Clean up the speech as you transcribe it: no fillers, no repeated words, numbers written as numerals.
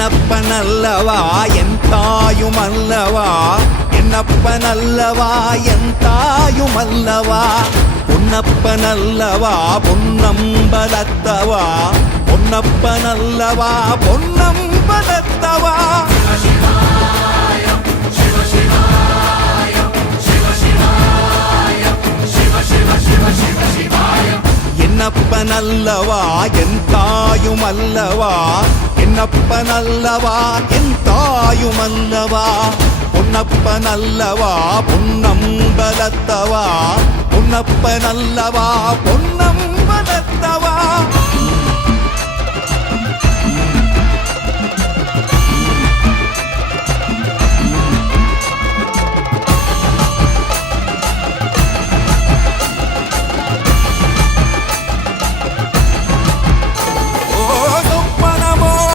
என்னப்பனல்லவா என் தாயுமல்லவா, என்னப்பனல்லவா என் தாயுமல்லவா, பொன்னப்பனல்லவா பொன்னம்பலத்தவா, பொன்னப்பனல்லவா பொன்னம்பலத்தவா. என்னப்பனல்லவா என் தாயுமல்லவா, என்னப்பனல்லவா என் தாயுமல்லவா, பொன்னப்பனல்லவா பொன்னம்பலத்தவா, பொன்னப்பனல்லவா பொன்னம்பலத்தவா.